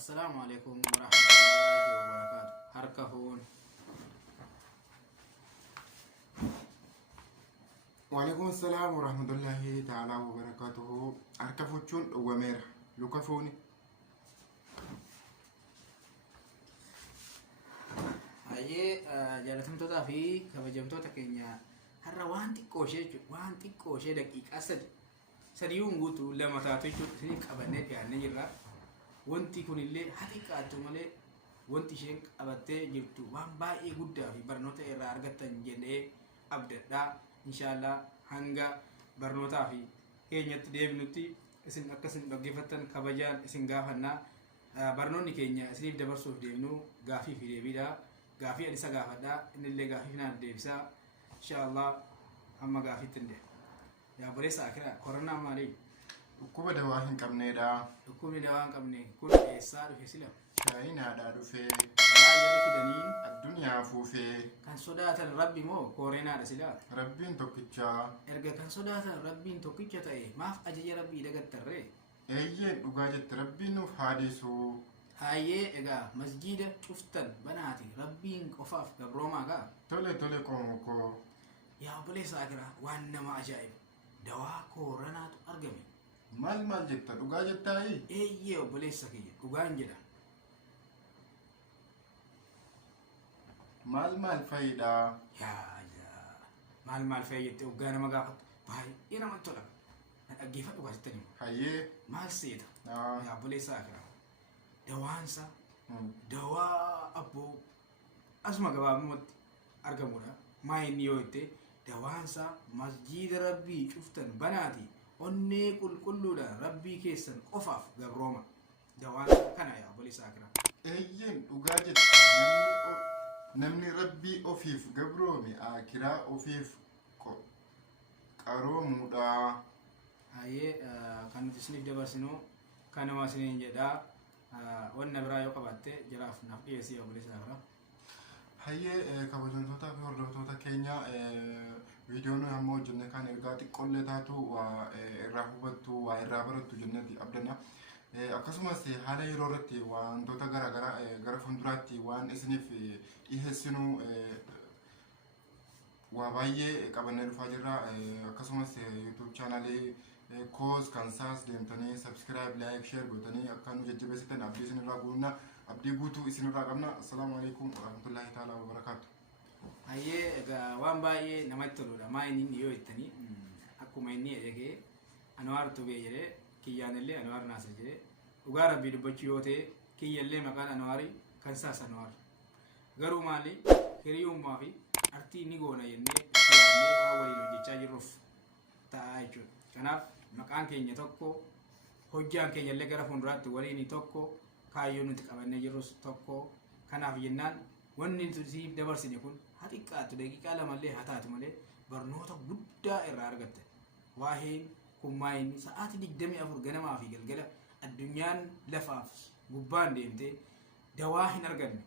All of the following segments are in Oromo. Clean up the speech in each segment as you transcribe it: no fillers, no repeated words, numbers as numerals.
Assalamualaikum warahmatullahi wabarakatuh. Harkahun. Waalaikumsalam warahmatullahi ta'ala wabarakatuh. Harkafuchuun dhowwameera. Luka fuuni. Hayyee jaalatamtootaa fi kabajamtoota keenya har'a waan xiqqoo ishee jechuudha. Waan xiqqoo ishee daqiiqaa sadiyyuun guutuu lama taatu jechuudha. Isin qabannee dhiyaannee jirra. Wanti kunillee xiqqaattu malee wanti isheen qabattee jirtu waan baay'ee guddaa fi barnoota irraa argattan jennee abdadhaa. Inshaallah hanga barnootaa fi keenyatti deebinutti isin akkasin dhaggeeffattan kabajaan isin gaafannaa. Barnoonni keenya isiniif dabarsuuf deemnu gaafii fi deebiidha. Gaafii ani isa gaafadhaa innillee gaafii naan deebisaa. Inshaallah hamma gaafiitti hin yaa boleessa akira koronaa maali? Dhukkuba dawaa hin qabneedha. Dhukkubni dawaa hin qabne kun eessaa dhufe sila? Chaayinaadhaa dhufee. Balaa jala fidanii Addunyaa fuufee. kan sodaatan rabbi moo kooreenaadha sila? Rabbiin tokkichaa. Erga kan sodaatan rabbiin tokkicha ta'e maaf ajaja rabbii dagattarree? Eeyyeen dhugaa jette rabbiin nuuf haadisuu. Hayyee egaa masjiida cuftan banaati rabbiin qofaaf gabroomaa kaa? Tole qomoo. Yaa obboleessa akira waan nama ajaa'iba. Dawaa kooranaatu argame. Maal jetta dhugaa jettaayi? Eeyyee obboleessa kiyya dhugaan jedha. Maal fayyida? Maal fayyadde hoggaa nama gaafatu baay'ee namatti tola. Na dhaggeeffadhu gaasittanii. Hayyee. Maal seeta? Yaa obboleessa akira. Dawaansa dawaa abboo asuma gabaabumatti argamudha. Maa inni yoo itti dawaansa masjiida rabbii cuftan banaati. Onnee qulqulluudhaan rabbii keessan qofaaf gabrooma. Dawaansa kana yaa obboleessa akira. Eeyyeen dhugaa jette namni rabbii ofiif gabroome akiraa ofiif qaroomuudha. Hayyee kan nuti isiniif dabarsinu kanuma isiniin jedhaa. Wanna biraa yoo qabaatte jiraaf naaf dhiyeessii yaa obboleessa akira. Hayyee kabajamtootaa fi hordoftoota keenya viidiyoon ammoo hojjenne kan ergaa xiqqoollee taatu waa irraa hubattu waa irraa barattu jenneeti abdanna. Akkasumas haala yeroo irratti wantoota garaagaraa gara fuulduraatti waan isiniif dhiyeessinu waa baay'ee qabannee dhufaa jirra. Akkasumas YouTube chaanalii koos kan saas deemtanii subscribe like share gootanii akka nu jajjabeessitan abdii isinirraa guunna. Abdii guutuu isinirraa qabna. Assalaamu alaikum warahmatullahi ta'ala wabarakaatu. Hayyee egaa waan baay'ee namatti toludha. Maa inni yoo jettanii akkuma inni eegee Anwaar Tubee jedhee kiyyaanillee Anwaar Naasir jedhee dhugaa rabbii dubbachuu yoo ta'e kiyyallee maqaan Anwaarii kan saas Anwaar. Garuu maali hiriyummaa fi artii ni goona jennee itti yaadnee waan waliin hojjechaa jirruuf ta'a jechuudha. Kanaaf maqaan keenya tokko hojjaan keenyallee gara fuulduraatti waliin tokko kaayyoo nuti qabannee jirrus tokko. Kanaaf jennaan wanni nuti dabarsine kun xiqqaattu daqiiqaa lamallee haa taatu malee barnoota guddaa irraa argatte. Waa'een kun maayinni sa'aatii 24 ganamaa fi galgala addunyaan lafaaf gubbaan deemtee dawaa hin arganne.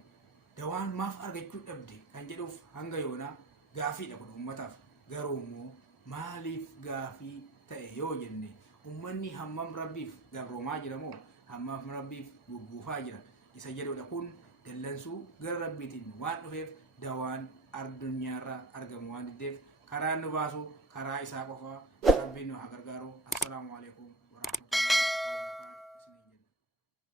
Dawaan maaf argachuu dhabde kan jedhuuf hanga yoonaa gaafiidha kun uummataaf. Garuu immoo maaliif gaafii ta'e yoo jenne uummanni hammam rabbiif gabroomaa jira moo hammam rabbiif gugguufaa jira isa jedhudha. Kun dallansuu gara rabbiitiin waan dhufeef dawaan addunyaarraa argamu waan diddeef karaan nu baasu karaa isaa qofa. Rabbiin nu haa gargaaru. Assalaamu alaikum.